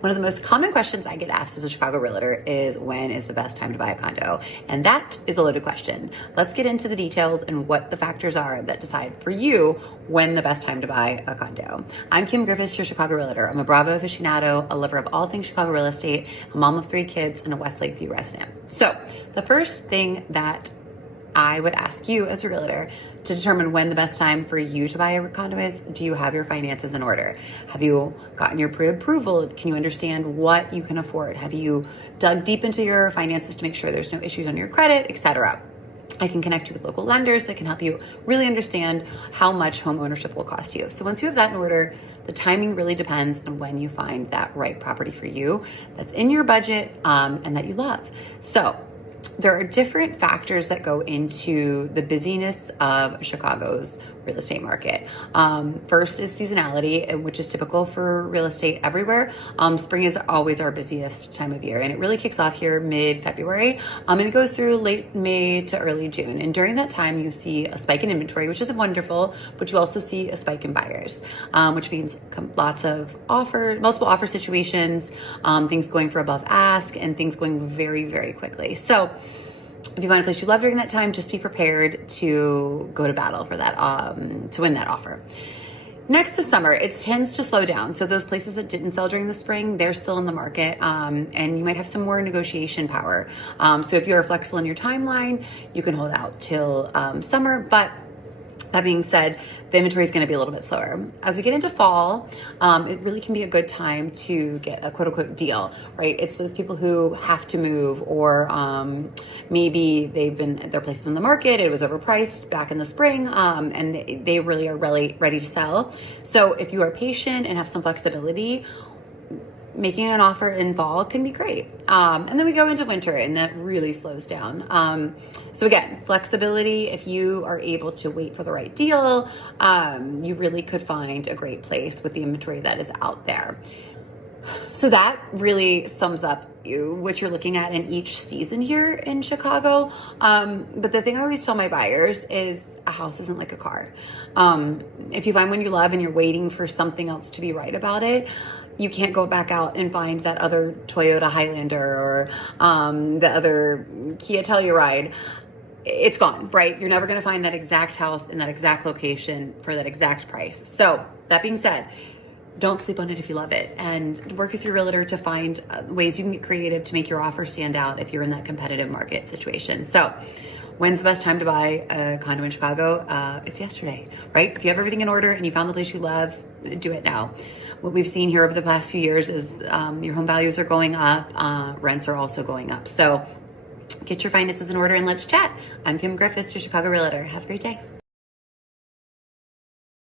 One of the most common questions I get asked as a Chicago realtor is, when is the best time to buy a condo? And that is a loaded question. Let's get into the details and what the factors are that decide for you when the best time to buy a condo. I'm Kim Griffiths, your Chicago realtor. I'm a Bravo aficionado, a lover of all things Chicago real estate, a mom of 3 kids, and a West Lakeview resident. So the first thing that I would ask you as a realtor to determine when the best time for you to buy a condo is, do you have your finances in order? Have you gotten your pre-approval? Can you understand what you can afford? Have you dug deep into your finances to make sure there's no issues on your credit, etc.? I can connect you with local lenders that can help you really understand how much home ownership will cost you. So once you have that in order, the timing really depends on when you find that right property for you that's in your budget and that you love. So there are different factors that go into the busyness of Chicago's real estate market. First is seasonality, which is typical for real estate everywhere. Spring is always our busiest time of year, and it really kicks off here mid-February, and it goes through late May to early June. And during that time, you see a spike in inventory, which is wonderful, but you also see a spike in buyers, which means lots of multiple offer situations, things going for above ask, and things going very, very quickly. So if you find a place you love during that time, just be prepared to go to battle for that, to win that offer. Next is summer. It tends to slow down. So those places that didn't sell during the spring, they're still in the market, and you might have some more negotiation power. So if you're flexible in your timeline, you can hold out till summer. But that being said, the inventory is going to be a little bit slower. As we get into fall, it really can be a good time to get a quote unquote deal, right? It's those people who have to move, or maybe their place is in the market, it was overpriced back in the spring, and they really are ready to sell. So if you are patient and have some flexibility, making an offer in fall can be great. And then we go into winter and that really slows down. So again, flexibility, if you are able to wait for the right deal, you really could find a great place with the inventory that is out there. So that really sums up what you're looking at in each season here in Chicago. But the thing I always tell my buyers is, a house isn't like a car. If you find one you love and you're waiting for something else to be right about it, you can't go back out and find that other Toyota Highlander or the other Kia Telluride. It's gone, right? You're never going to find that exact house in that exact location for that exact price. So that being said, don't sleep on it if you love it, and work with your realtor to find ways you can get creative to make your offer stand out if you're in that competitive market situation. So when's the best time to buy a condo in Chicago? It's yesterday, right? If you have everything in order and you found the place you love, do it now. What we've seen here over the past few years is your home values are going up, rents are also going up. So get your finances in order and let's chat. I'm Kim Griffiths, your Chicago realtor. Have a great day.